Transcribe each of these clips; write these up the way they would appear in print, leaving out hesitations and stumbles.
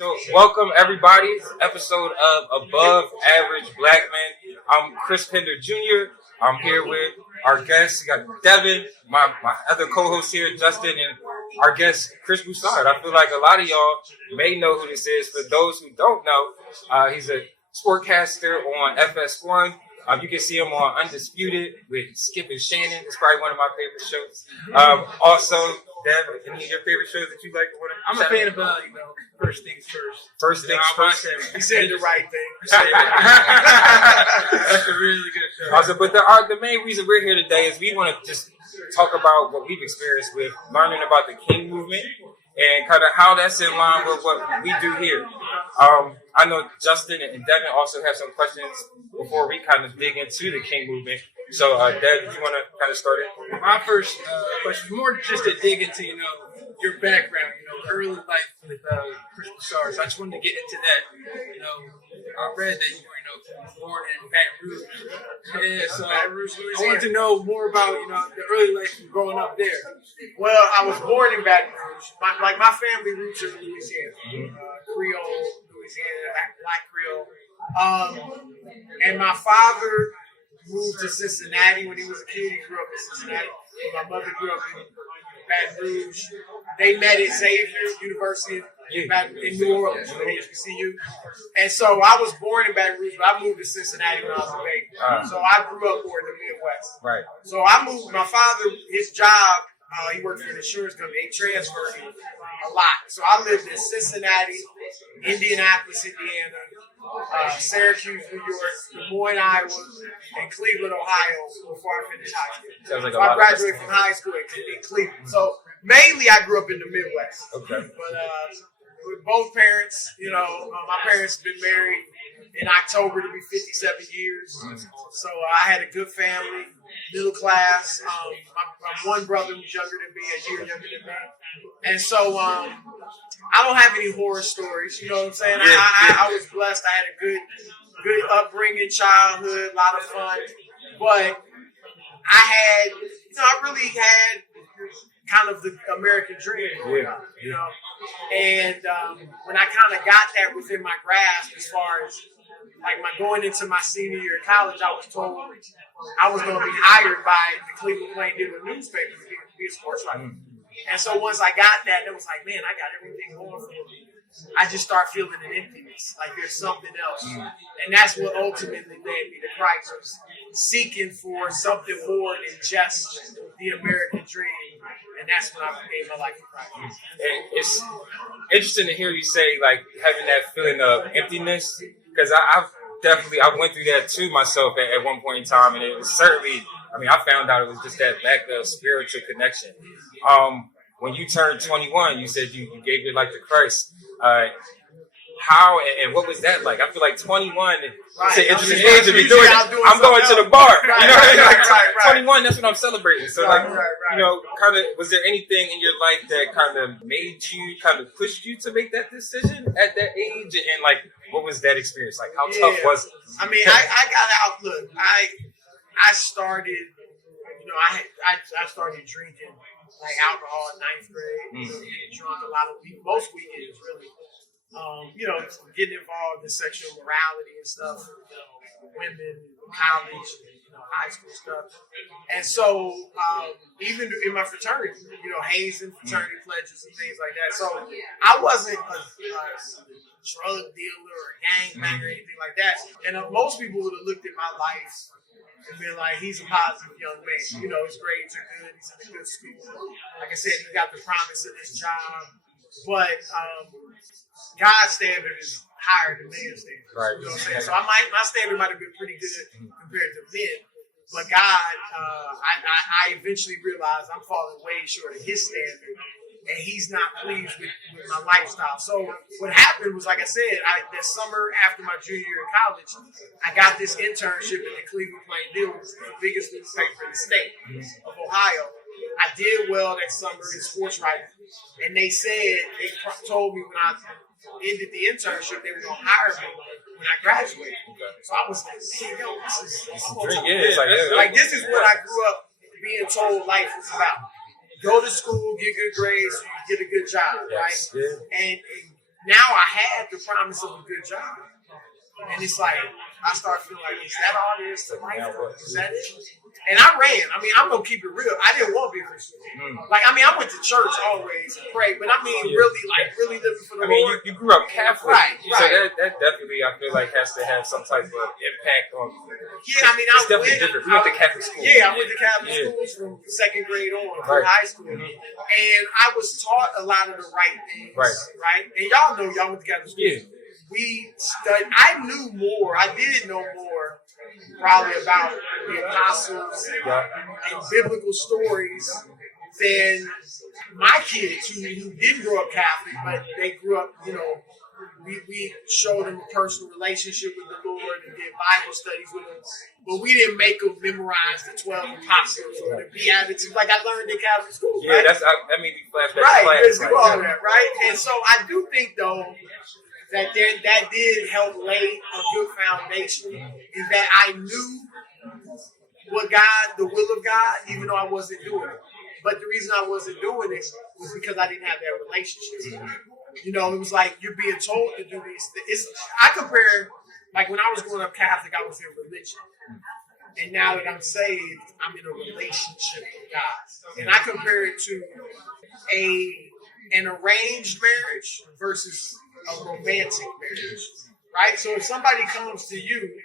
So, welcome everybody to episode of Above Average Black Men. I'm Chris Pender Jr. I'm here with our guests. We got Devin, my other co-host here, Justin, and our guest, Chris Broussard. I feel like a lot of y'all may know who this is. For those who don't know, he's a sportcaster on FS1. You can see him on Undisputed with Skip and Shannon. It's probably one of my favorite shows. Also, Dev, any of your favorite shows that you like? I'm a fan of, First Things First. First Things First. You said the right thing. That's a really good show. Also, but the main reason we're here today is we want to just talk about what we've experienced with learning about the King movement and kind of how that's in line with what we do here. I know Justin and Devin also have some questions before we kind of dig into the King movement. So, Dev, do you want to kind of start it? My first question is more just to dig into, your background, early life with Chris Broussard. So I just wanted to get into that. I read that you were, born in Baton Rouge. Yeah, so Baton Rouge, I wanted to know more about, the early life of growing up there. Well, I was born in Baton Rouge. My family roots are in Louisiana, Creole, Louisiana, Black Creole. And my father moved to Cincinnati when he was a kid. He grew up in Cincinnati. My mother grew up in Baton Rouge. They met at Xavier University in New Orleans, HBCU. And so I was born in Baton Rouge, but I moved to Cincinnati when I was a baby. So I grew up more in the Midwest. Right. So I moved. My father, his job, he worked for an insurance company. They transferred him a lot. So I lived in Cincinnati, Indianapolis, Indiana, Syracuse, New York, Des Moines, Iowa, and Cleveland, Ohio before I finished high school. Sounds like so I graduated from high school in Cleveland. So mainly I grew up in the Midwest. Okay. But with both parents, my parents have been married in October to be 57 years. So I had a good family, middle class. My one brother was younger than me, a year younger than me. And so I don't have any horror stories, you know what I'm saying? I was blessed. I had a good upbringing, childhood, a lot of fun. But I really had kind of the American dream growing up, And when I kind of got that within my grasp as far as like going into my senior year of college, I was told I was going to be hired by the Cleveland Plain Dealer newspaper to be a sports writer. And so once I got that, it was like, man, I got everything going for me. I just start feeling an emptiness, like there's something else. And that's what ultimately led me to Christ, was seeking for something more than just the American dream. And that's when I gave my life to Christ. And it's interesting to hear you say, like, having that feeling of emptiness, because I went through that too myself at one point in time, and it was certainly, I found out it was just that lack of spiritual connection. When you turned 21, you said you gave your life to Christ. How and what was that like? I feel like 21 it's an interesting age to be doing it. I'm going to the bar. Right. 21, that's what I'm celebrating. So kind of, was there anything in your life that kind of made you, kind of pushed you to make that decision at that age? And like, what was that experience like? How tough was it? I got out. Look, I started, I started drinking like alcohol in 9th grade, getting drunk a lot of most weekends, really. Getting involved in sexual morality and stuff, women, college, high school stuff. And so, even in my fraternity, hazing fraternity pledges and things like that. So, I wasn't a drug dealer or gangbanger or anything like that. And most people would have looked at my life and been like, he's a positive young man. His grades are good. He's in a good school. Like I said, he got the promise of this job. But God's standard is higher than man's standard. Right. You know what I'm saying? So my standard might have been pretty good compared to men. But God, I eventually realized I'm falling way short of his standard. And he's not pleased with my lifestyle. So what happened was, like I said, that summer after my junior year in college, I got this internship at the Cleveland Plain Dealer, the biggest newspaper in the state of Ohio. I did well that summer in sports writing. And they told me when I ended the internship, they were going to hire me when I graduated. So I was like, this is what I grew up being told life was about. Go to school, get good grades, so you get a good job, right? Yeah. And now I had the promise of a good job. And it's like, I start feeling like, is that all there is to life? Is that it? And I ran. I mean, I'm going to keep it real. I didn't want to be a Christian. Like, I mean, I went to church always and prayed, but I mean, really living for the Lord. You grew up Catholic. Right. So that definitely, I feel like, has to have some type of impact on you. Yeah, I mean, it's definitely different. We went to Catholic school. Yeah, I went to Catholic schools from second grade on, from high school. And I was taught a lot of the right things. Right? And y'all know, y'all went to Catholic school. Yeah. We studied, I knew more, I did know more probably about the apostles and biblical stories than my kids who didn't grow up Catholic, but they grew up, you know, we showed them a personal relationship with the Lord and did Bible studies with them. But we didn't make them memorize the 12 apostles or the Beatitudes like I learned in Catholic school. Yeah, right? that made me flashback to class. Right, all that, right? And so I do think, though, that did help lay a good foundation in that I knew what God, the will of God, even though I wasn't doing it. But the reason I wasn't doing it was because I didn't have that relationship. You know, it was like you're being told to do these things. I compare, like when I was growing up Catholic, I was in religion. And now that I'm saved, I'm in a relationship with God. And I compare it to an arranged marriage versus a romantic marriage, right? So if somebody comes to you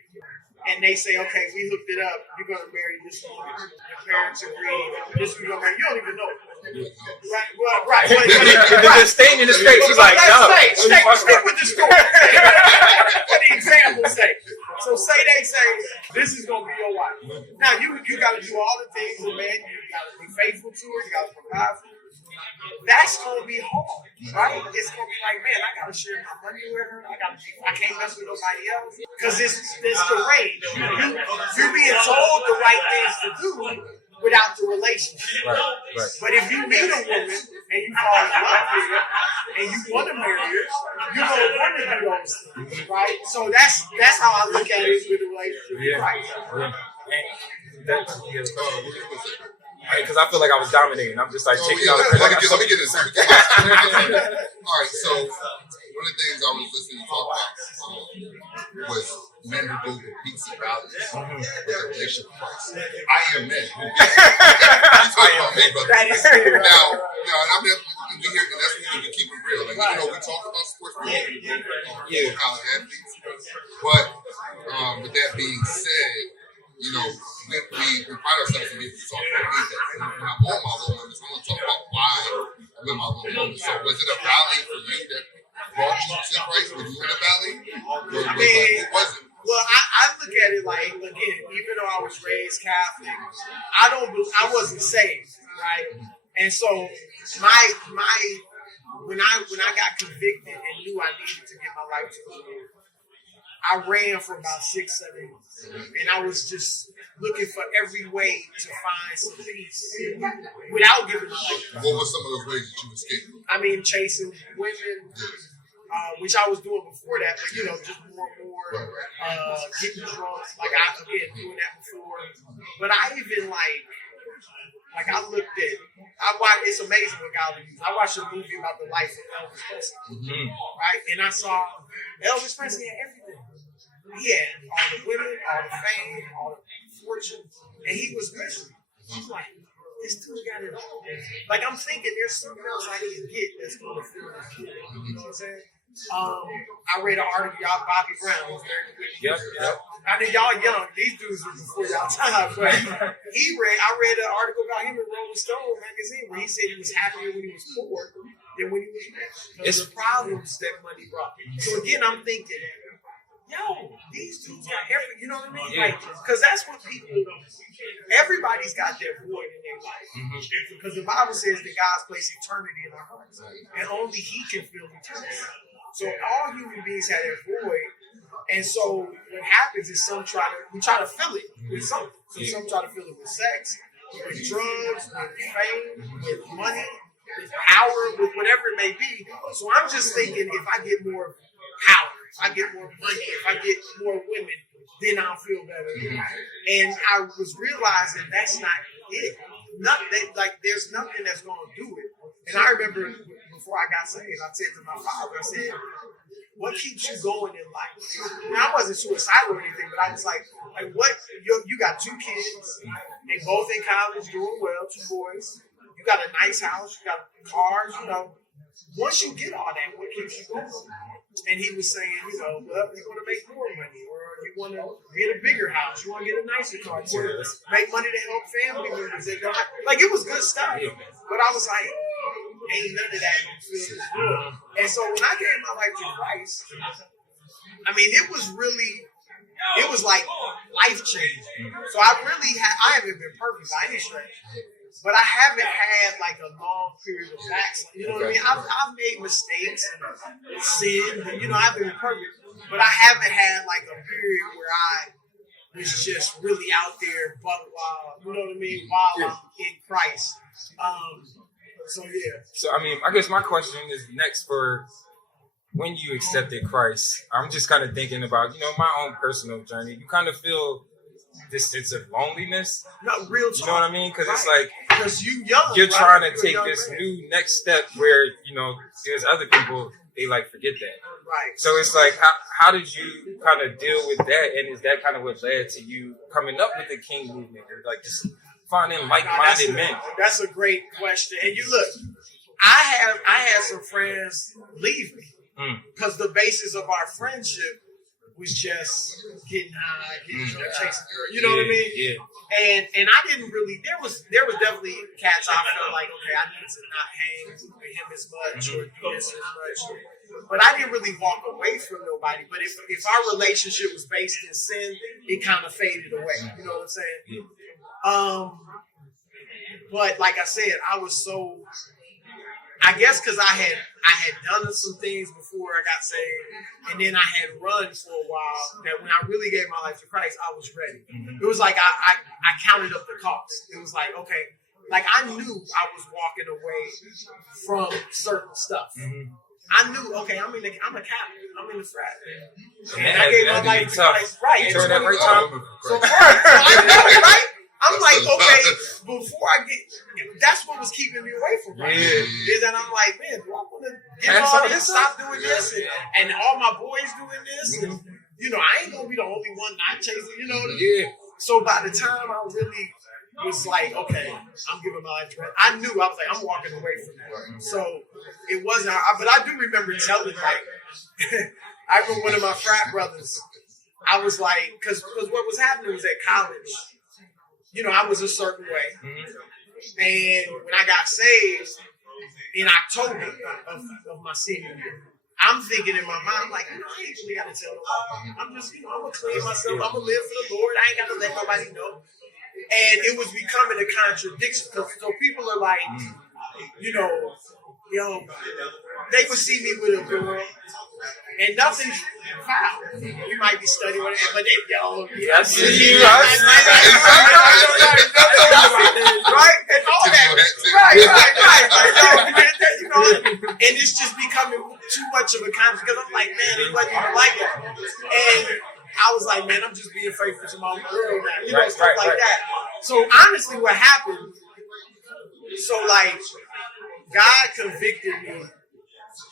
and they say, okay, we hooked it up, you're going to marry this woman. Your parents agree, this you're going to marry. You don't even know. Right, well, right. But staying in the States, he's like, no. Stick with the story. For the example's sake. So they say, this is going to be your wife. Now, you got to do all the things, and man, you got to be faithful to her, you got to provide for her. That's going to be hard, right? It's going to be like, man, I got to share my money with her. I can't mess with nobody else. Because it's the range. You're being told the right things to do without the relationship. Right. But if you meet a woman and you fall in love with her and you want to marry her, you're going to want to do those things, right? So that's how I look at it with the relationship. Right. Because I feel like I was dominating. I'm just like taking out the let me get this. All right, so one of the things I was listening to talk about was men who go to peaks and valleys with their relationship with Christ. I am men. You talking about me, brother. That is true. Now, and I'm there, we hear, and that's what we need to keep it real. Like, you know, we talk about sports, college athletes. But with that being said, you know, we find ourselves in these talk about that. And I want my little moments. I want to talk about why I win my little moments. So was it a valley for you that brought you to Christ? Were you in a valley? Or was it? Well, I look at it like, again, even though I was raised Catholic, I wasn't saved, right? And so when I got convicted and knew I needed to give my life to the Lord, I ran for about 6-7 months, and I was just looking for every way to find some peace without giving my life. What were some of those ways that you escaped? I mean, chasing women, which I was doing before that, but you know, just more and more, getting drunk. Like doing that before. But I even I looked at. It's amazing what God will use. I watched a movie about the life of Elvis Presley, right? And I saw Elvis Presley had everything. He had all the women, all the fame, all the fortune, and he was miserable. I was like, this dude got it all. Like, I'm thinking there's something else I need to get that's going to fill this kid. You know what I'm saying? I read an article, y'all, Bobby Brown was very good. Yep. I mean, y'all young. These dudes were before y'all time. But I read an article about him in Rolling Stone magazine where he said he was happier when he was poor than when he was rich. It's the problems that money brought. So again, I'm thinking, yo, these dudes got everything. You know what I mean? Like, because that's what everybody's got their void in their life. Because the Bible says that God's placed eternity in our hearts. And only He can fill eternity. So all human beings have their void. And so what happens is we try to fill it with something. So some try to fill it with sex, with drugs, with fame, with money, with power, with whatever it may be. So I'm just thinking, if I get more power, if I get more money, if I get more women, then I'll feel better. And I was realizing that's not it. There's nothing that's going to do it. And I remember before I got saved, I said to my father, I said, what keeps you going in life? Now, I wasn't suicidal or anything, but I was like what? You got 2 kids. They both in college, doing well, 2 boys. You got a nice house. You got cars. Once you get all that, what keeps you going? And he was saying, well, you want to make more money, or you want to get a bigger house, you want to get a nicer car, you want to make money to help family members. Like, it was good stuff. But I was like, ain't none of that feel as good. And so when I gave my life to Christ, I mean, it was like life changing. So I haven't been perfect by any stretch. But I haven't had like a long period of backsliding. You know what I mean? I've made mistakes and sinned, and I haven't been perfect. But I haven't had like a period where I was just really out there buck wild. You know what I mean? While I'm in Christ. So yeah. So I mean, I guess my question is next for when you accepted Christ. I'm just kind of thinking about my own personal journey. You kind of feel this sense of loneliness. Not real talk. You know what I mean? Because it's like, because you're trying to take this new next step where there's other people, they like forget that. Right. So it's like, how did you kind of deal with that? And is that kind of what led to you coming up with the King movement, or like just finding like-minded men? That's a great question. And you look, I had some friends leave me because the basis of our friendship was just getting high, chasing girls. You know what I mean? Yeah. And I didn't really. There was definitely cats I felt like, okay, I need to not hang with him as much or do this as much. But I didn't really walk away from nobody. But if our relationship was based in sin, it kind of faded away. You know what I'm saying? Yeah. But like I said, I guess because I had done some things before I got saved, and then I had run for a while, that when I really gave my life to Christ, I was ready. It was like I counted up the cost. It was like, okay, like I knew I was walking away from certain stuff. I knew, okay, I'm a Catholic, I'm in the frat. And I gave my life to Christ. Right. You turned that right time? So I know, right? I'm like, okay, before I that's what was keeping me away from Christ. Is that I'm like, man, do I want to get all this, stop doing this, and all my boys doing this, and I ain't gonna be the only one not chasing, So by the time I really was like, okay, I'm giving my life to Christ, I knew I was like, I'm walking away from that. So it wasn't, but I do remember telling I remember one of my frat brothers. I was like, because what was happening was at college. I was a certain way. And when I got saved in October of my senior year, I'm thinking in my mind, like, I ain't really got to tell nobody. I'm just, I'm going to clean myself. I'm going to live for the Lord. I ain't got to let nobody know. And it was becoming a contradiction. So people are like, they would see me with a girl. And nothing's foul. We might be studying whatever, but I see you. Right? And all that. Right. And it's just becoming too much of a conflict because I'm like, man, it wasn't even like that. And I was like, man, I'm just being faithful to my own girl now. Stuff like that. So honestly, what happened, God convicted me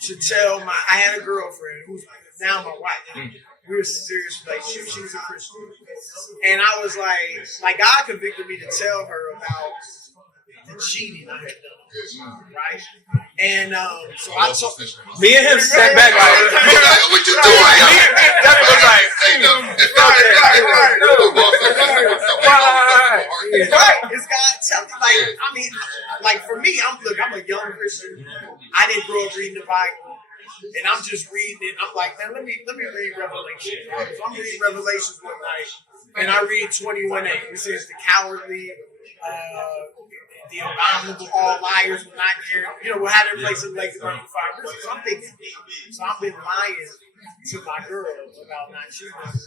to tell I had a girlfriend who's now my wife. We were in a serious relationship. She was a Christian. And I was like God convicted me to tell her about the cheating I had done. Right? And so I told me and him sat back like, what you doing? That was like, right. It's God telling me, like for me, I'm a young Christian. I didn't grow up reading the Bible, and I'm just reading it. I'm like, man, let me read Revelation. So I'm reading Revelations one night, and I read 21:8. It says the cowardly, the abominable, all liars will not dare, will have their place in the lake of burning fire. So I'm thinking, I've been lying to my girl about not cheating.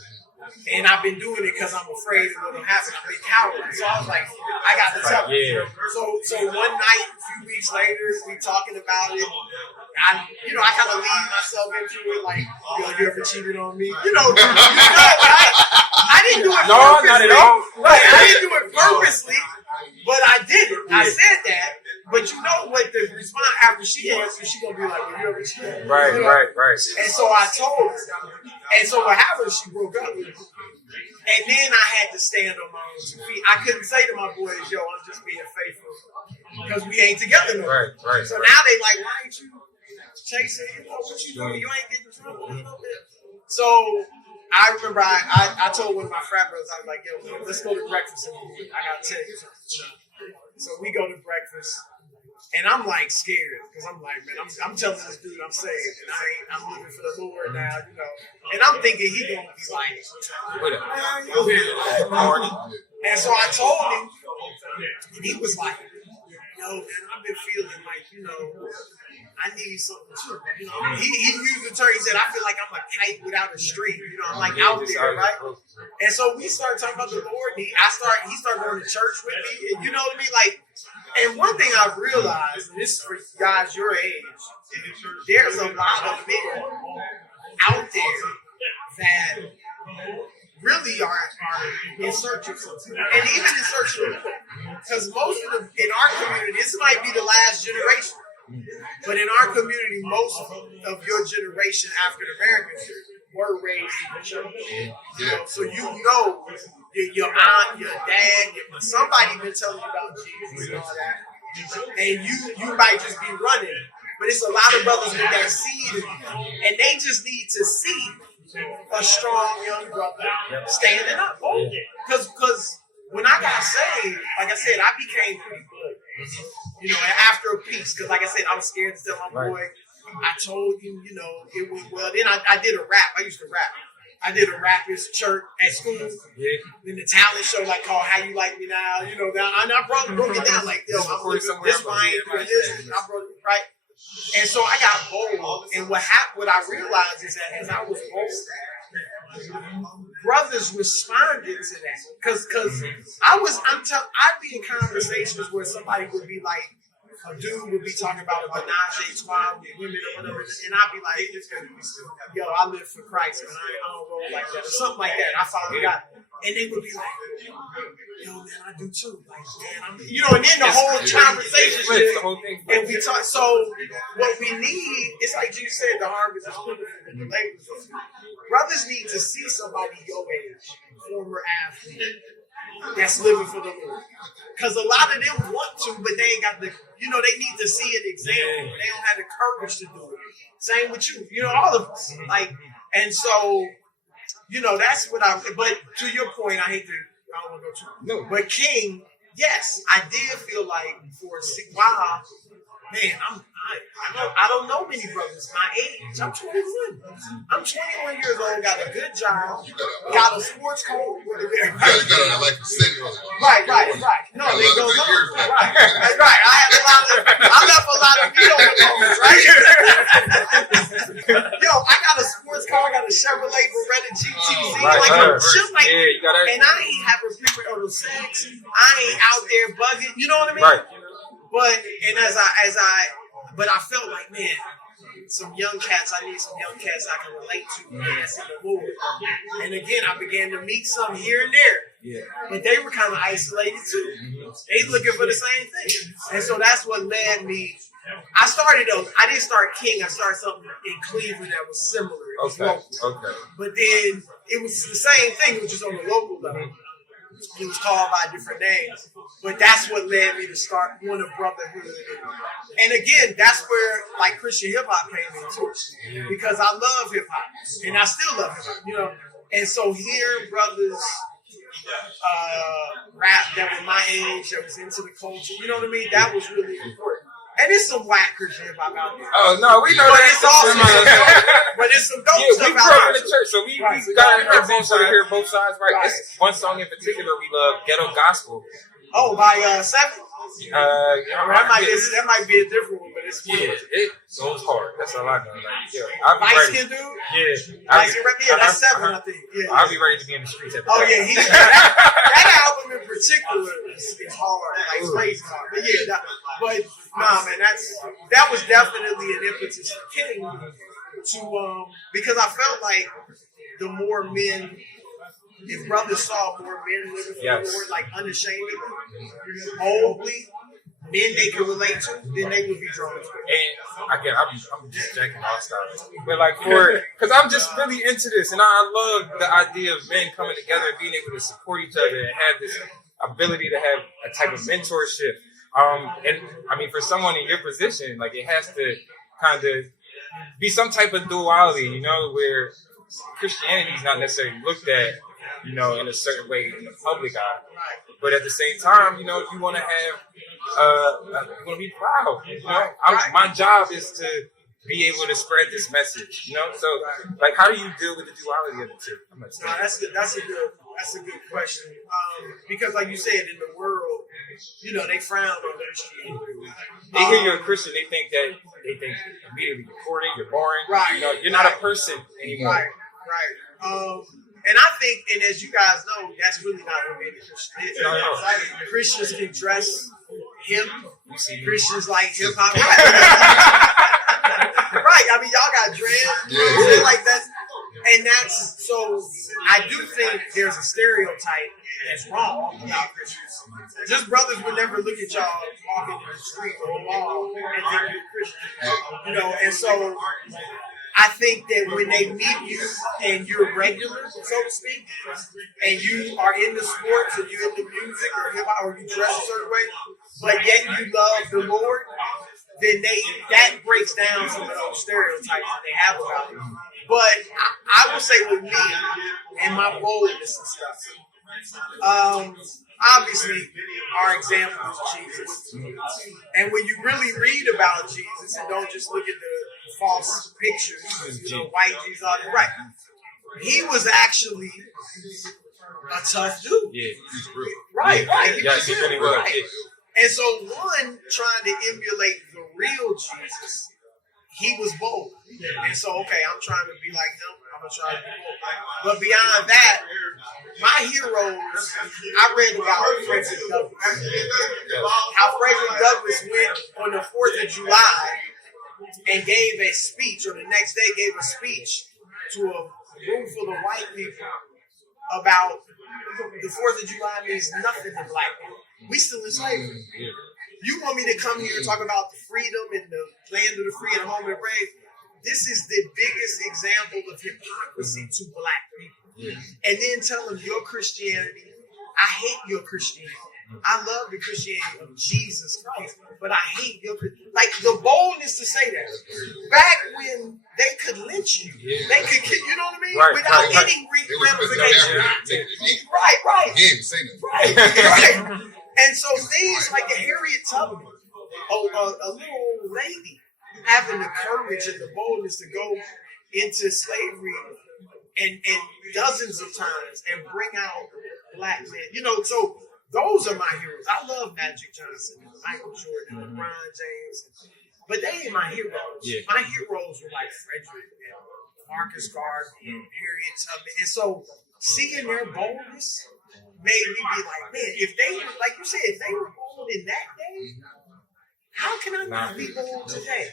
And I've been doing it because I'm afraid of what'll happen. I've been cowardly. So I was like, I got to tell her. So one night, a few weeks later, we talking about it. I kind of lead myself into it like, you ever cheated on me? Right? I didn't do it purposely. No, not at all. Right, I didn't do it purposely, but I did it. I said that. But you know what the response after she answers, she gonna be like, well, you're a rich kid. Right. And so I told her. And so what happened, she broke up with me. And then I had to stand on my own 2 feet. I couldn't say to my boys, yo, I'm just being faithful. Because we ain't together no more. Right. So now they like, why ain't you chasing? What you doing? You ain't getting in trouble. So I remember I told one of my frat brothers, I was like, yo, let's go to breakfast in the morning. I got to tell you something. So we go to breakfast. And I'm like scared because I'm like, man, I'm telling this dude I'm saved and I'm living for the Lord now, you know. And I'm thinking he gonna be like, and so I told him, and he was like, yo, man, I've been feeling like, you know, I need something too. You know, he used the term. He said, I feel like I'm a kite without a string. You know, I'm like out there, right? And so we started talking about the Lord. And he started going to church with me. And you know what I mean? Like, and one thing I've realized, and this is for guys your age, there's a lot of men out there that really are in search of something. And even in search of, because most of them in our community, this might be the last generation. But in our community, most of your generation, African Americans, were raised in the church. You know, so you know your aunt, your dad, somebody been telling you about Jesus and all that. And you might just be running. But it's a lot of brothers with that seed in them. And they just need to see a strong young brother standing up. Because when I got saved, like I said, I became pretty good. You know, after a piece, because like I said, I was scared to tell my boy. I told him, you know, it went well. Then I did a rap. I used to rap. I did a rap at church, at school. Yeah. Then the talent show, like, called How You Like Me Now. You know, and I broke it down like, yo, I'm living this why I ain't doing this. And I broke it, right? And so I got bold. And what I realized is that as I was bold, brothers responded to that. Because I'd be in conversations where somebody would be like, a dude would be talking about a menage a trois with women or whatever, and I'd be like, yo, I live for Christ, and I don't roll like that, or something like that. I follow God. And they would be like, yo, man, I do too. Like, man, you know, and then the whole conversation shit, and we talk. So what we need, it's like you said, the harvest is plentiful, the labor. Brothers need to see somebody your age, former athlete, that's living for the Lord. Because a lot of them want to, but they ain't got the, you know, they need to see an example. They don't have the courage to do it. Same with you. You know, all of us. Like, and so, you know, that's what but to your point, I don't want to go too. No. But King, yes, I did feel like for a while, man, I don't know many brothers my age. I'm 21. I'm 21 years old, got a good job, got a sports coat. You got like a city. Right. No, they go on. Right. I left a lot of meat on the bones, right? Yo, I got a sports car, I got a Chevrolet Beretta GTZ, shit like that. And I ain't having premarital sex. I ain't out there bugging. You know what I mean? Right. But I felt like, man, some young cats, I need some young cats I can relate to that's in the Lord. And again, I began to meet some here and there. Yeah. But they were kind of isolated too. They looking for the same thing. And so that's what led me. I didn't start King, I started something in Cleveland that was similar. Okay. But then it was the same thing, it was just on the local level. It was called by different names. But that's what led me to start one of Brotherhood. And again, that's where like Christian hip hop came into. Because I love hip hop. And I still love hip hop, you know. And so hearing brothers rap that were my age, that was into the culture, you know what I mean? That was really important. And there's some whack Christian hip hop out there. Oh no, we know but that. It's awesome. But it's some dope stuff out there. We grew up in the church, so we got our both sides. Hear both sides, right? It's one song in particular we love, Ghetto Gospel. Oh, by Seven? That might be a different one, but it's it goes hard. That's all I know. Light skin dude? Yeah. That's Seven, I think. Yeah. I'll be ready to be in the streets at the time. Yeah, that album in particular is hard. Like, it's crazy hard. But yeah, man, that was definitely an impetus for King to because I felt like the more men, if brothers saw more men living for the Lord, like unashamedly, boldly, men they can relate to, then they will be drawn to it. And again, I'm just jacking off stuff, but like because I'm just really into this, and I love the idea of men coming together and being able to support each other and have this ability to have a type of mentorship. And I mean, for someone in your position, like it has to kind of be some type of duality, you know, where Christianity is not necessarily looked at, you know, in a certain way in the public eye, but at the same time, you know, you want to have, you want to be proud. You know, my job is to be able to spread this message. You know, so like, how do you deal with the duality of the two? I'm not saying. That's a good question. Because, like you said, in the world, you know, they frown on Christianity. They hear you're a Christian, they think immediately you're corny, you're boring. Right. You know, you're not a person anymore. Right. And I think, and as you guys know, that's really not what being a Christian is. No. Christians can dress hip. see Christians like hip hop. Right. I mean, y'all got dreads. You know what I'm saying? Like that's, and that's, so I do think there's a stereotype that's wrong about Christians. Just brothers would never look at y'all walking in the street or the mall and think you're Christian. You know, and so I think that when they meet you and you're regular, so to speak, and you are into sports and you're into music or hip hop or you dress a certain way, but yet you love the Lord, then that breaks down some of those stereotypes that they have about it. But I will say with me and my boldness and stuff, obviously our example is Jesus. And when you really read about Jesus and don't just look at the false pictures, you know, white Jesus, right? He was actually a tough dude. Yeah, he's real. Right. Yes, he really was. Right. And so one trying to emulate the real Jesus, he was bold. And so, okay, I'm trying to be like him. I'm going to try to be bold. But beyond that, my heroes, I read about Frederick Douglass. How Frederick Douglass went on the 4th of July and gave a speech, or the next day gave a speech to a room full of white people about the 4th of July means nothing to black people. We still in slavery. You want me to come here and talk about the freedom and the land of the free and the home of the brave? This is the biggest example of hypocrisy to black people. And then tell them your Christianity, I hate your Christianity. I love the Christianity of Jesus Christ, but I hate your Christianity. Like the boldness to say that. Back when they could lynch you, they could kill you, know what I mean? Without any ramification. Right. Right. And so things like a Harriet Tubman, a little old lady, having the courage and the boldness to go into slavery and dozens of times and bring out black men. You know, so those are my heroes. I love Magic Johnson, and Michael Jordan, and LeBron James, but they ain't my heroes. Yeah. My heroes were like Frederick and Marcus Garvey and Harriet Tubman. And so seeing their boldness made me be like, man, if they, like you said, if they were bold in that day, how can I not be bold today?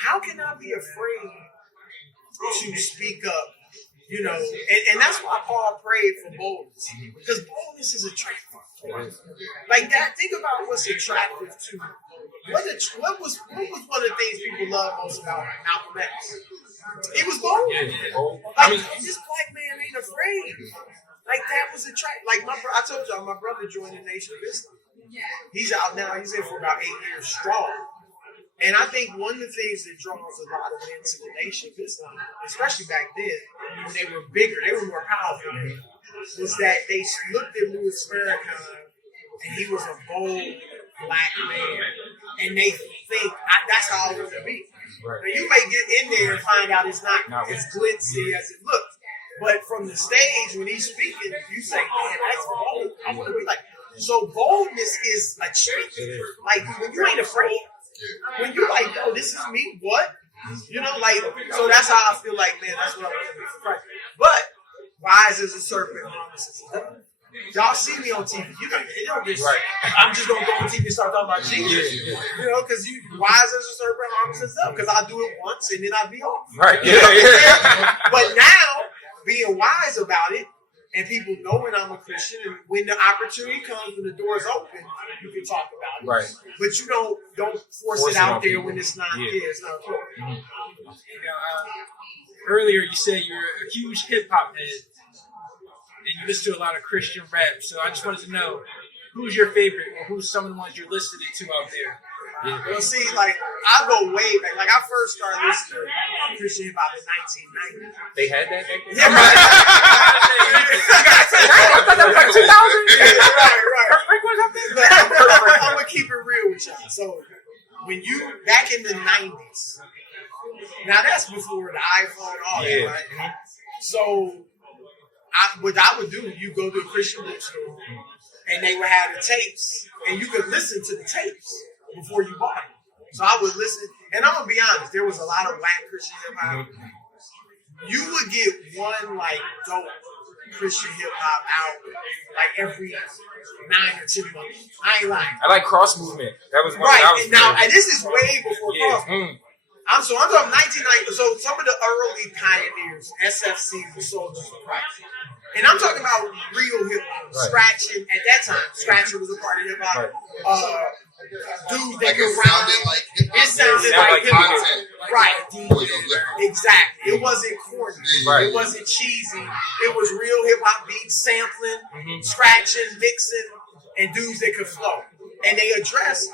How can I be afraid to speak up? You know, and that's why Paul prayed for boldness, because boldness is attractive. Like that, think about what's attractive to what was one of the things people love most about Malcolm X? He was bold. Like this black man ain't afraid. Like that was attractive. Like I told y'all, my brother joined the Nation of Islam. He's out now. He's in for about 8 years strong. And I think one of the things that draws a lot of men to the Nation of Islam, especially back then, when they were bigger, they were more powerful, was that they looked at Louis Farrakhan and he was a bold black man. And they think, that's how I want to be. Right. Now, you may get in there and find out it's not as glitzy as it looks. But from the stage, when he's speaking, you say, man, that's bold. I want to be like. So boldness is a trait. Like when you ain't afraid, when you're like, yo, this is me, what? You know, like, so that's how I feel like, man, that's what I want to be for Christ. But wise as a serpent, harmless as a dove. Y'all see me on TV. You don't just, I'm just going to go on TV and start talking about Jesus. You know, because you wise as a serpent, harmless as a dove. Because I'll do it once and then I'll be off. Right. You know? But now, being wise about it and people knowing I'm a Christian. And when the opportunity comes, when the door's open, you can talk about it. Right. But you don't force it out there when it's not. Yeah, it's not appropriate. You know, earlier you said you're a huge hip hop head, and you listen to a lot of Christian rap. So I just wanted to know, who's your favorite, or who's some of the ones you're listening to out there? Well, see, like, I go way back. Like, I first started listening to Christian hip hop in 1990. They had that back then? Yeah, right. I thought that was like 2000. Right. I'm going to keep it real with y'all. So, when you, back in the 90s, now that's before the iPhone and all that, right? So, what I would do, you go to a Christian bookstore, and they would have the tapes, and you could listen to the tapes before you bought it. So I would listen, and I'm gonna be honest, there was a lot of whack Christian hip hop. You would get one like dope Christian hip hop out like every 9 or 10 months. I ain't lying. I like Cross Movement. That was one Right. that I was Now, and this is way before Cross. I'm talking 1990. So some of the early pioneers, SFC, the Soldiers of Christ. And I'm talking about real hip hop. Right. Scratching, at that time, Scratching was a part of hip hop. Right. Dude, Like it sounded like hip hop. It sounded Yeah, like like hip hop. content. Right. Was your liquor. Exactly. It wasn't corny. Right. It wasn't cheesy. It was real hip hop beats, sampling, scratching, mixing, and dudes that could flow. And they addressed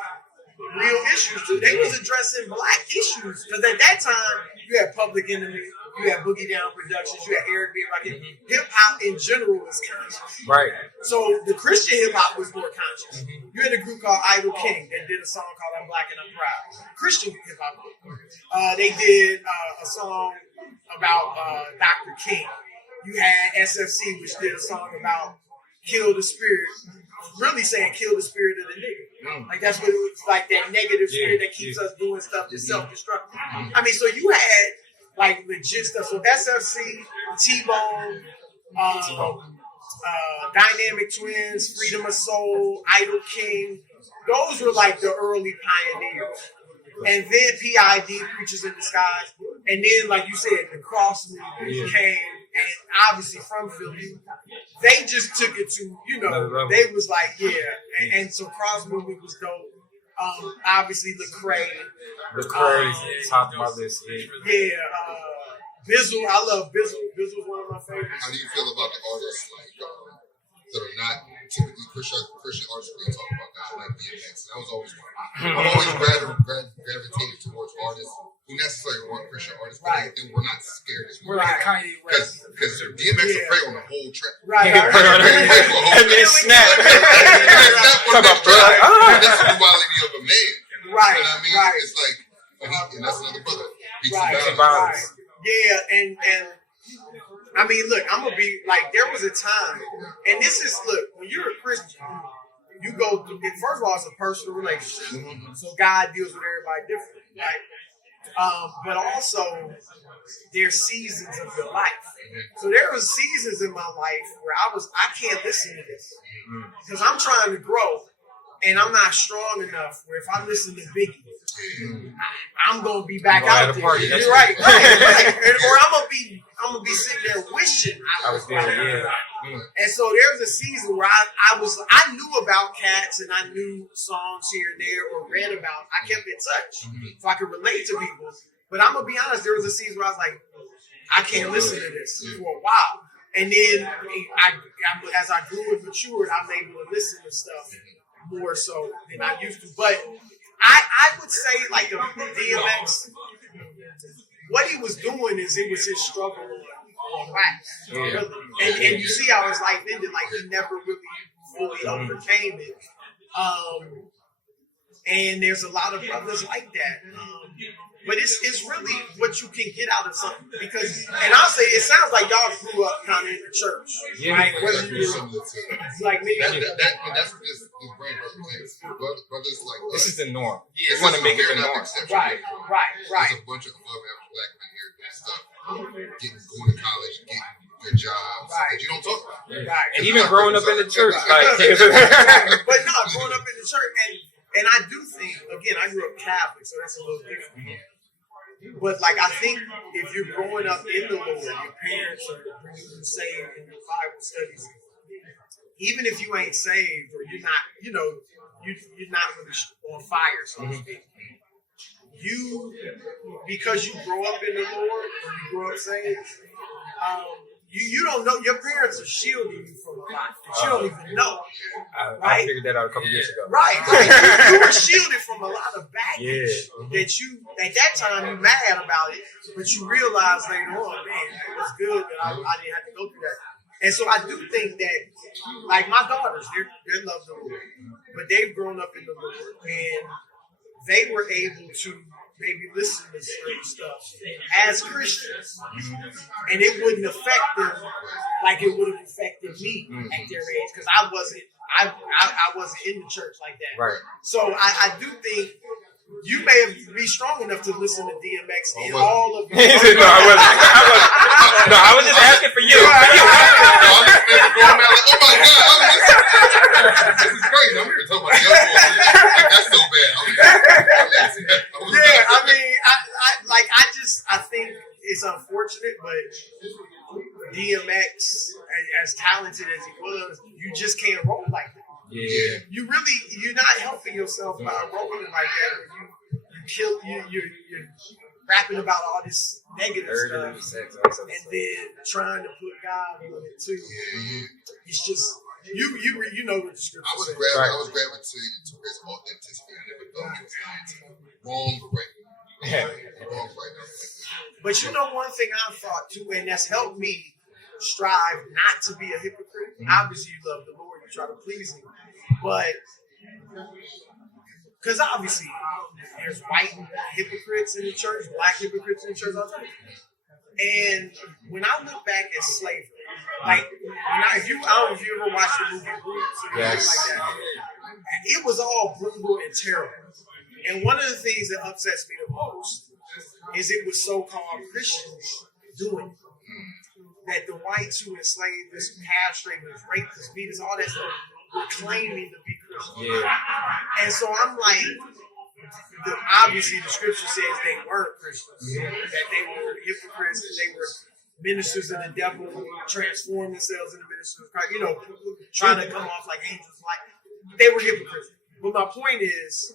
real issues too. They was addressing black issues because at that time you had Public Enemy, you had Boogie Down Productions, you had Eric B. Rocket. Hip hop in general was conscious. Right. So the Christian hip hop was more conscious. You had a group called Idol King that did a song called "I'm Black and I'm Proud." Christian hip hop. They did a song about Dr. King. You had SFC, which did a song about kill the spirit. Really saying kill the spirit of the nigga. Like that's what it was, like that negative spirit that keeps us doing stuff that's self-destructive. I mean, so you had like legit stuff. So SFC, T-Bone, Dynamic Twins, Freedom of Soul, Idol King. Those were like the early pioneers. And then PID, Preachers in Disguise. And then, like you said, the Cross movement came, and obviously from Philly, they just took it to, they was like, and so Cross movement was dope. Obviously, Lecrae. Top of my list. Bizzle, I love Bizzle. Bizzle's one of my favorites. How do you feel about the artists like that are not typically Christian artists when they talk about God, like DMX? That was always one. I've always gravitated towards artists who necessarily weren't Christian artists, but they were not scared as We're like Kanye West. Because DMX would pray on the whole track. Right. And then snap. Talk about blood. That's the quality of a man. Right. You know what I mean? Right. It's like, and that's another brother. Right. Yeah, and I mean, look, I'm gonna be like, there was a time, and this is, look, when you're a Christian, you go through, first of all, it's a personal relationship, so God deals with everybody differently, right? But also, there's seasons of your life. So there was seasons in my life where I can't listen to this because I'm trying to grow, and I'm not strong enough where if I listen to Biggie, I'm gonna be back out there. You're right. Or I'm gonna be sitting there wishing I was there. And so there was a season where I knew about cats and I knew songs here and there or read about. I kept in touch so I could relate to people. But I'm gonna be honest, there was a season where I was like, I can't listen to this for a while. And then as I grew and matured, I'm able to listen to stuff more so than I used to. But I would say, like, the DMX, what he was doing is it was his struggle on wax. Really. And you see how his life ended, like he never really fully overcame it. And there's a lot of brothers like that. But it's really what you can get out of something. Because, and I'll say, it sounds like y'all grew up kind of in the church. Right? Whether you like me. That's what this brand represents. Brothers like this is the norm. They want to make it the norm. Right. There's a bunch of above average black men here doing stuff, going to college, getting good jobs that you don't talk about. Right. And even growing up in the church. But no, growing up in the church. And I do think, again, I grew up Catholic, so that's a little different. But, like, I think if you're growing up in the Lord, your parents are bringing you saved in your Bible studies. Even if you ain't saved or you're not, you're not really on fire, so to speak. You, because you grow up in the Lord, or you grow up saved, you don't know. Your parents are shielding you from a lot that you don't even know. I figured that out a couple years ago. Right. You were shielded from a lot of baggage that you, at that time, you mad about it, but you realize later on, man, it was good that I didn't have to go through that. And so I do think that, like my daughters, they love the Lord, but they've grown up in the Lord, and they were able to maybe listen to certain stuff as Christians, and it wouldn't affect them like it would have affected me at their age, because I wasn't in the church like that. Right. So I do think you may be strong enough to listen to DMX and all of No, I wasn't. No, I was just asking for you. I'm just going out like, oh my God, this is crazy. I'm here to talk about the other one. Like, that's so bad. Yeah, I mean, I think it's unfortunate, but DMX, as talented as he was, you just can't roll like that. Yeah. You're not helping yourself by rolling like that. You're rapping about all this negative stuff, and then trying to put God on it too. It's just you know what the scripture says. I was gravitated to his authenticity. I never thought he was lying. Wrong, right? Wrong, right? But you know one thing I thought too, and that's helped me strive not to be a hypocrite. Obviously, you love the Lord, you try to please Him, but because obviously there's white hypocrites in the church, black hypocrites in the church all the time. And when I look back at slavery, like I don't know if you ever watched the movie Roots or anything like that, it was all brutal and terrible. And one of the things that upsets me the most is it was so-called Christians doing it. That the whites who enslaved us, castrated us, raped us, beat us, all that stuff, were claiming to be Christians. Yeah. And so I'm like, obviously the scripture says they weren't Christians, that they were hypocrites, that they were ministers of the devil who transformed themselves into ministers of Christ, trying to come off like angels of light. They were hypocrites. But my point is,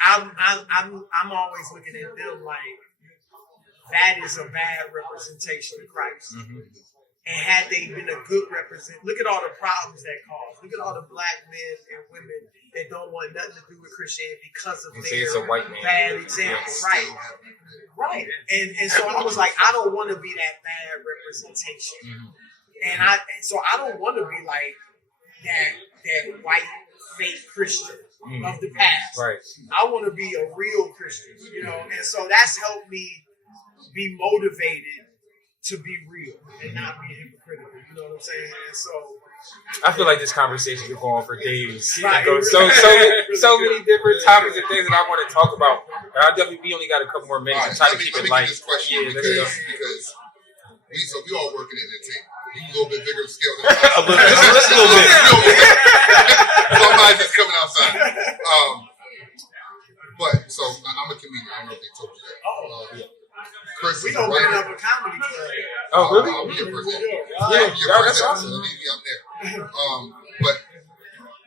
I'm always looking at them like, that is a bad representation of Christ. And had they been a good look at all the problems that caused. Look at all the black men and women that don't want nothing to do with Christianity because of their bad example. Right. And so I was like, I don't want to be that bad representation. And so I don't want to be like that white fake Christian of the past. Right. I want to be a real Christian, and so that's helped me be motivated to be real and not be hypocritical. You know what I'm saying? And so I feel like this conversation could go on for days. Right. So many different topics and things that I want to talk about. And we only got a couple more minutes to try to keep it light. Because we all work in entertainment. You a little bit bigger scale than a little bit. Somebody's just coming outside. But so I'm a comedian. I don't know if they told you that. Chris we don't bring up a comedy club. Oh, really? I'll be your person. I'll be your person. So leave me up there. But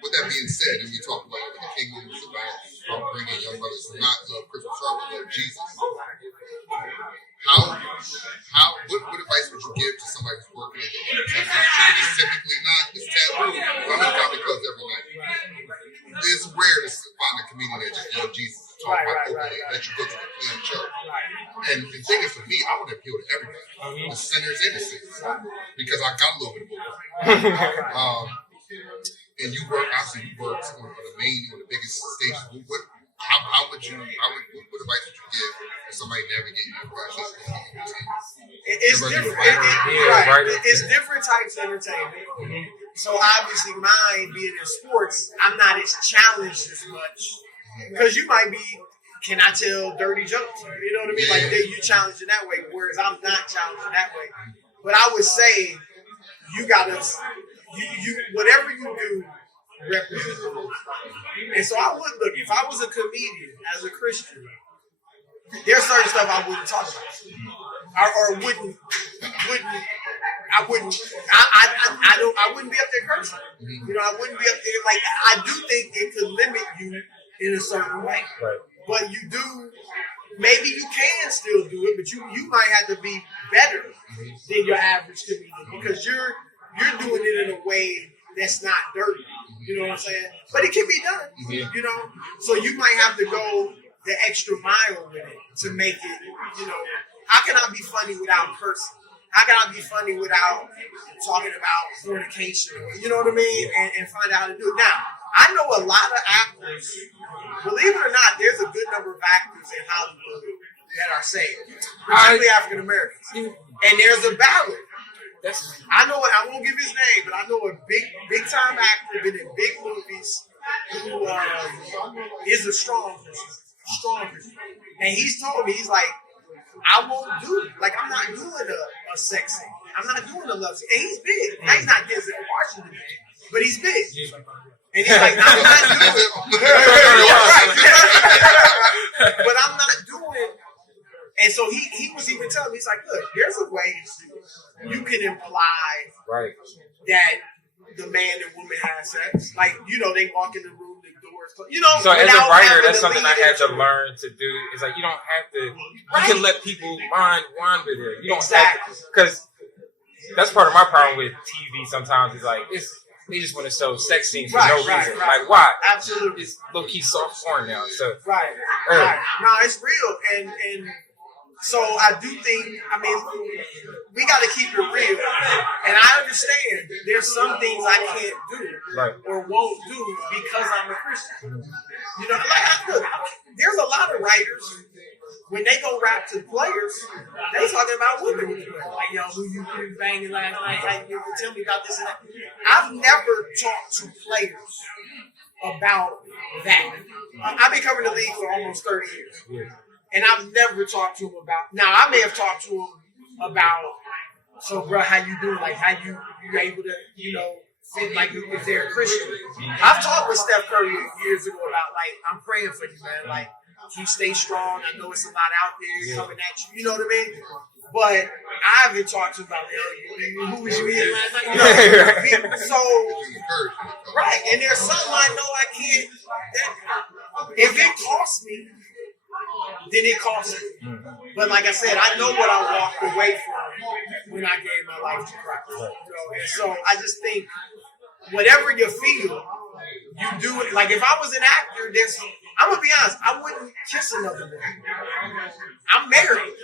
with that being said, and we talk about the kingdoms, about bringing young brothers who not love Chris Broussard, but love Jesus. What advice would you give to somebody who's working in the entertainment industry? It's typically not. It's taboo. I'm in comedy clubs every night. It's rare to find a comedian that just love Jesus. Talk about openly, let you go to the clean show. And the thing is, for me, I want to appeal to everybody, the sinners and the saints, because I got a little bit of both. And you work, obviously, on the biggest stages. What advice would you give to somebody navigating the process? It's different. It's different types of entertainment. So obviously, mine being in sports, I'm not as challenged as much. Because you might be, can I tell dirty jokes? You know what I mean? Like you challenge in that way, whereas I'm not challenged in that way. But I would say you gotta, whatever you do, represent the Lord. And so I would look, if I was a comedian as a Christian, there's certain stuff I wouldn't talk about, or wouldn't. I wouldn't be up there cursing. You know, I wouldn't be up there like I do think it could limit you in a certain way. Right. But you do, maybe you can still do it, but you might have to be better than your average comedian because you're doing it in a way that's not dirty. You know what I'm saying? But it can be done. You know, so you might have to go the extra mile with it to make it. You know, how can I be funny without cursing? How can I be funny without talking about fornication? You know what I mean? And find out how to do it. Now, I know a lot of actors, believe it or not, there's a good number of actors in Hollywood that are saved, particularly African Americans. And there's a ballad. I know it, I won't give his name, but I know a big time actor, been in big movies, who is a strong person. And he's told me, he's like, I won't do it. Like, I'm not doing a sex scene. I'm not doing a love scene. And he's big. Now, he's not Denzel Washington, but he's big. And he's like, I'm not doing it. But I'm not doing it. And so he was even telling me, he's like, look, there's a way you can imply that the man and woman have sex. Like, you know, they walk in the room, the doors closed. You know, so as a writer, that's something I had to learn to do. It's like you don't have to. You can let people mind wander there. You don't have to, because that's part of my problem with TV. Sometimes it's like they just want to show sex scenes for no reason. Like why? Absolutely, it's low key soft porn now. So right. No, it's real, and so I do think. I mean, we got to keep it real, and I understand there's some things I can't do or won't do because I'm a Christian. You know, like look, there's a lot of writers. When they go rap to players, they talking about women. Like, yo, who you banging last night? Like, you tell me about this and that. I've never talked to players about that. I've been covering the league for almost 30 years. And I've never talked to them about. Now, I may have talked to them about, so, bro, how you doing? Like, how you able to, you know, fit, like, if they're a Christian. I've talked with Steph Curry years ago about, like, I'm praying for you, man. Like, you stay strong. I know it's a lot out there coming at you. You know what I mean? But I haven't talked to about who was you hitting last night? You know? So, right. And there's something I know I can't. If it costs me, then it costs me. But like I said, I know what I walked away from when I gave my life to Christ. You know? And so I just think whatever you feel, you do it. Like if I was an actor, I'm gonna be honest, I wouldn't kiss another woman. I'm married.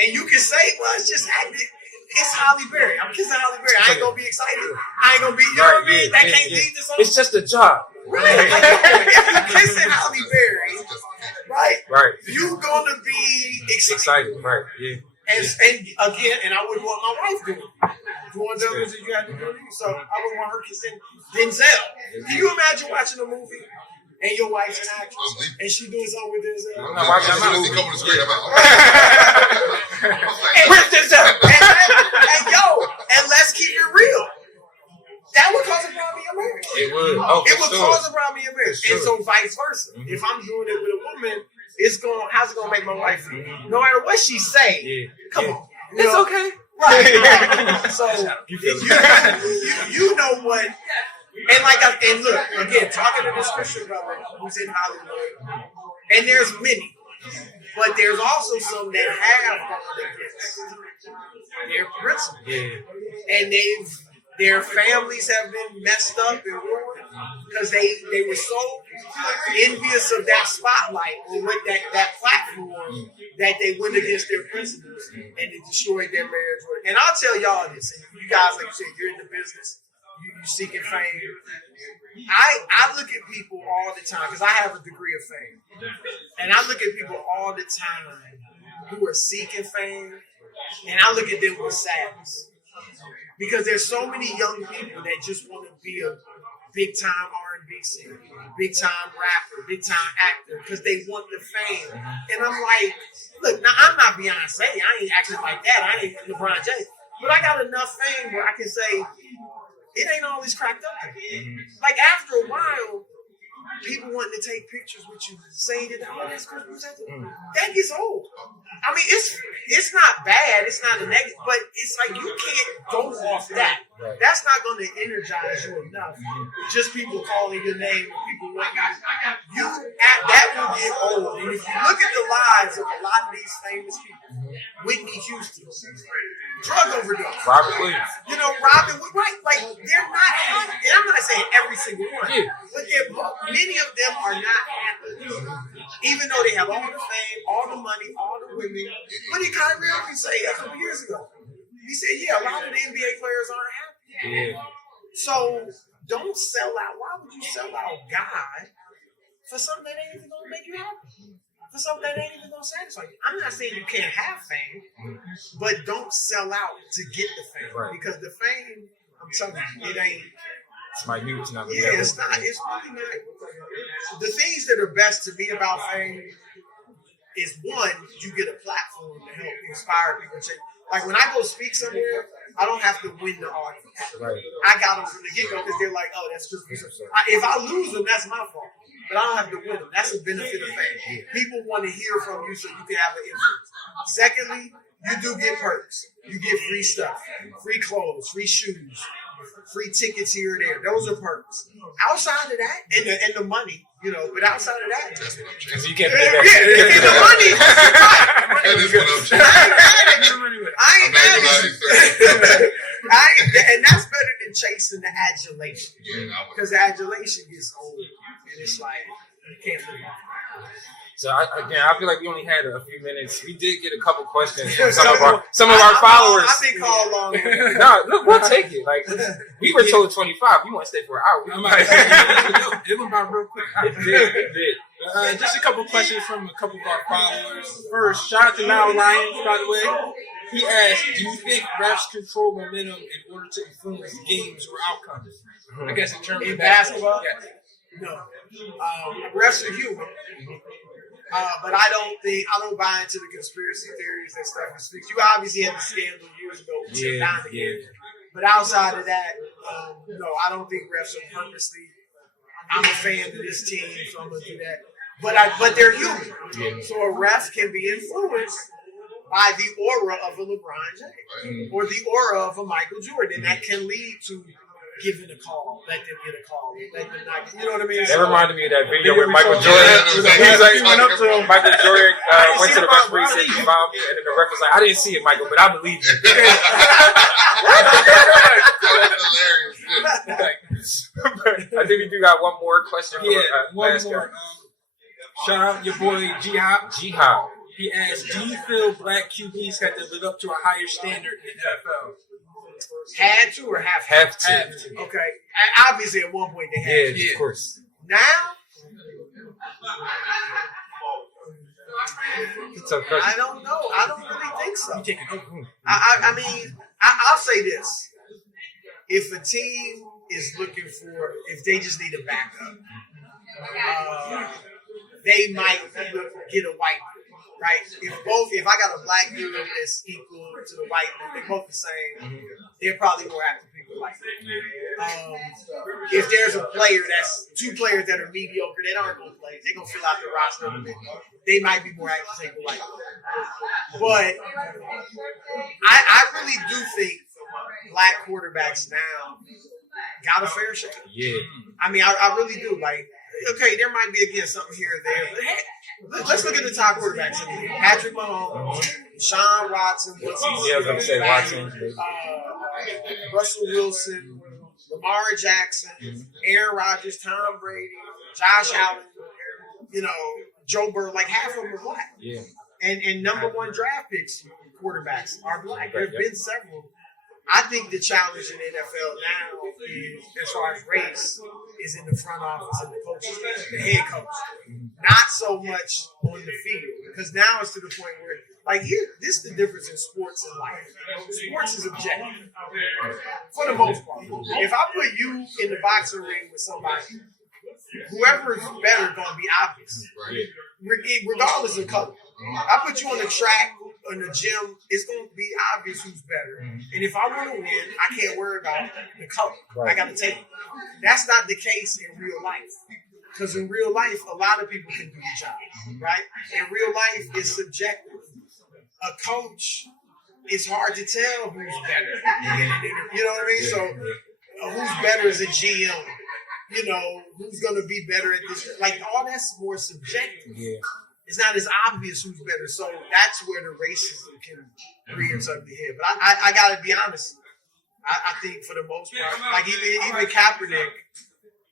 And you can say, well, it's just acting. It's Halle Berry. I'm kissing Halle Berry. I ain't gonna be excited. I ain't gonna be, you know what I mean? That can't lead to something. It's just a job. Right. Like, if you're kissing Halle Berry, right, you're gonna be excited. Right, yeah. And again, and I wouldn't want my wife doing the things that you had to do. So I wouldn't want her kissing Denzel. Can you imagine watching a movie and your wife's an actress and she doing something with Denzel? I'm not watching that movie. Where's Denzel? And let's keep it real. That would cause a problem in your marriage. It would. Oh, it would cause a problem in your marriage. And so vice versa. If I'm doing it with a woman, how's it gonna make my wife feel? No matter what she say, come on. It's okay. Right. So you know what, and look, again, talking to this Christian brother who's in Hollywood, and there's many, but there's also some that have gone against their principles. And their families have been messed up and ruined because they were so envious of that spotlight or with that platform that they went against their principles and it destroyed their marriage. And I'll tell y'all this, and you guys, like you said, you're in the business, you're seeking fame. I look at people all the time because I have a degree of fame, and I look at people all the time who are seeking fame, and I look at them with sadness. Because there's so many young people that just want to be a big-time R&B singer, big-time rapper, big-time actor, because they want the fame. And I'm like, look, now I'm not Beyonce. I ain't acting like that. I ain't LeBron James. But I got enough fame where I can say, it ain't always cracked up. Like, after a while, people wanting to take pictures with you, saying that, oh, that's Chris Broussard. That gets old. I mean, it's not bad. It's not a negative, but it's like you can't go off that. Right. That's not going to energize you enough. Just people calling your name, and people like that will get old. And if you look at the lives of a lot of these famous people, Whitney Houston, drug overdose. Robert Williams. You know, Robin, right? Like they're not happy. And I'm not saying every single one, but many of them are not happy. Even though they have all the fame, all the money, all the women. What did Kyrie Irving say a couple years ago? He said, "Yeah, a lot of the NBA players aren't happy." Yeah. So don't sell out. Why would you sell out God for something that ain't even gonna make you happy? For something that ain't even gonna satisfy you. I'm not saying you can't have fame, but don't sell out to get the fame. Right. Because the fame, I'm telling you, it ain't. It's minute. It's not. Yeah, it's not. It's really not. The things that are best to me about fame is one, you get a platform to help inspire people. Like when I go speak somewhere, I don't have to win the audience. Right. I got them from the get-go because they're like, oh, that's just if I lose them, that's my fault. But I don't have to win them. That's a benefit of fame. People want to hear from you so you can have an influence. Secondly, you do get perks. You get free stuff, free clothes, free shoes, free tickets here and there. Those are perks. Outside of that, and the money, but outside of that, Because you can't. the money. That is what I'm saying. I ain't mad at you. And that's better than chasing the adulation. Because the adulation gets old, and it's like you can't live off. So I feel like we only had a few minutes. We did get a couple questions from some of our followers. I've been called long. No, look, we'll take it. Like we were told 25. You want to stay for an hour? It went by real quick. It did. Just a couple questions from a couple of our followers. First, shout out to Now Lions, by the way. He asked, do you think refs control momentum in order to influence games or outcomes? I guess in terms of basketball? Yes. No. Refs are human. But I don't buy into the conspiracy theories that stuff is fixed. You obviously had the scandal years ago with Tim Donaghy. But outside of that, no, I don't think refs are purposely. I'm a fan of this team, so I'm going to do that. But they're human. Yeah. So a ref can be influenced by the aura of a LeBron James or the aura of a Michael Jordan. And that can lead to giving a call, let them get a call, let them not get, you know what I mean? That reminded me of that video where Michael Jordan, he went up to him. Michael Jordan went to the referee, said he fouled me, and then the ref was like, I didn't see it, Michael, but I believe you. I think we do got one more question. One more. Shout out your boy G-Hop. G-Hop. He asked, do you feel black QBs have to live up to a higher standard in the NFL? Had to or have to? Have to. Okay. Obviously, at one point they had to. Yeah, of course. Now? I don't know. I don't really think so. I mean, I'll say this. If a team is looking for, if they just need a backup, they might get a white dude, right? If I got a black dude that's equal to the white dude, they're both the same, they're probably more apt to pick the white dude. If there's a player two players that are mediocre, they aren't going to play. They're going to fill out the roster a bit. They might be more apt to take the white dude. But I really do think black quarterbacks now got a fair shake. Yeah. I mean, I really do. Like, okay, there might be, again, something here or there. But hey, let's look at the top quarterbacks in the league. Patrick Mahomes, Sean Watson. Yeah, I was going to say Watson. Russell Wilson, Lamar Jackson, Aaron Rodgers, Tom Brady, Josh Allen, Joe Burrow. Like, half of them are black. Yeah. And number one draft picks quarterbacks are black. There have been several. I think the challenge in the NFL now is, as far as race, is in the front office and the coaches, the head coach. Not so much on the field. Because now it's to the point where, like, this is the difference in sports and life. Sports is objective. For the most part. If I put you in the boxing ring with somebody, whoever is better is going to be obvious. Regardless of color. I put you on the track, in the gym, it's going to be obvious who's better. And if I want to win, I can't worry about the color. I got to take it. That's not the case in real life. Because in real life, a lot of people can do the job, right? In real life, it's subjective. A coach, it's hard to tell who's better. You know what I mean? So, who's better as a GM? You know, who's going to be better at this? Like, all that's more subjective. Yeah. It's not as obvious who's better. So that's where the racism can rear its ugly head. But I got to be honest. I think for the most part, like even Kaepernick,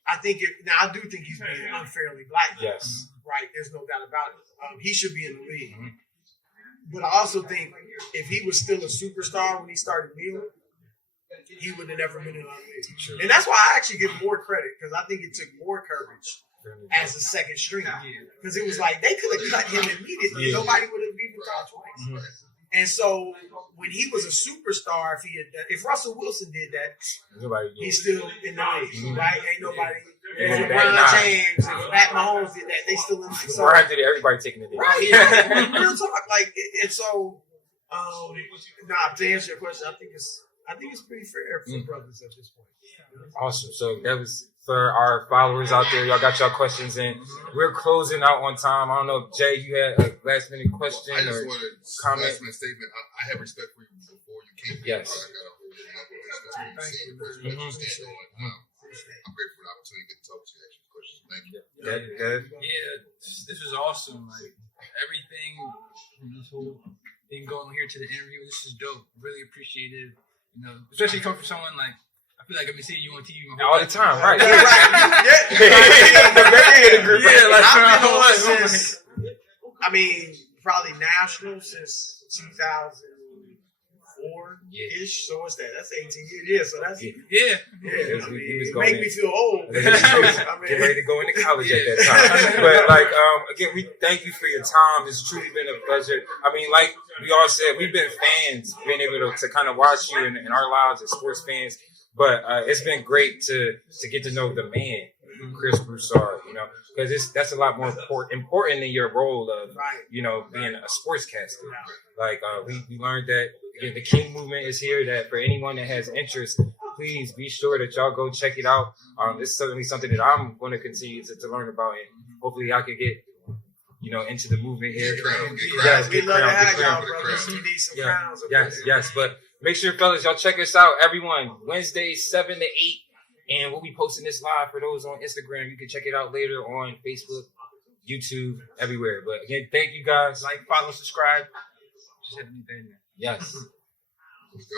I do think he's being unfairly black. Yes. Right. There's no doubt about it. He should be in the league. Mm-hmm. But I also think if he was still a superstar when he started kneeling, he would have never been in our league. And that's why I actually give more credit, because I think it took more courage as a second string. Because it was like they could have cut him immediately. Nobody would have even thought twice. Mm-hmm. And so when he was a superstar, if Russell Wilson did that, he's still in the league, right? Ain't nobody. If LeBron James, if Pat Mahomes did that, they still in the league. So, LeBron did it, everybody taking it. Right? Real talk, like, and so. To answer your question, I think it's pretty fair for brothers at this point. Awesome. So that was for our followers out there. Y'all got y'all questions in. We're closing out on time. I don't know if Jay, you had a last minute question I just or wanted comment. Last minute statement. I have respect for you before you came Yes. here. I got a whole level of respect for you. I'm grateful for the opportunity to talk to you, ask you questions. Thank you. Good. Yeah, this was awesome. Like everything from this whole thing going here to the interview, this is dope. Really appreciate it. You know, especially coming from someone like, I feel like I've been seeing you on TV All the time, right? Yeah, I've been on since, probably national since 2004-ish. So what's that? That's 18 years. Yeah, so that's Yeah. It make me feel old. Get ready to go into college at that time. But again, we thank you for your time. It's truly been a pleasure. I mean, like we all said, we've been fans, being able to kind of watch you in our lives as sports fans. But it's been great to get to know the man, Chris Broussard, you know, because that's a lot more important than your role of, you know, being a sportscaster. Like we learned that the King movement is here, that for anyone that has interest, please be sure that y'all go check it out. It's certainly something that I'm going to continue to learn about, and hopefully I can get, you know, into the movement here. Get crowned. We love to have y'all, Get brothers. crowned. We need some crowns. Yes. But make sure, fellas, y'all check us out, everyone, Wednesdays 7 to 8. And we'll be posting this live for those on Instagram. You can check it out later on Facebook, YouTube, everywhere. But again, thank you guys. Like, follow, subscribe. Just hit me there. Yes. Let's go.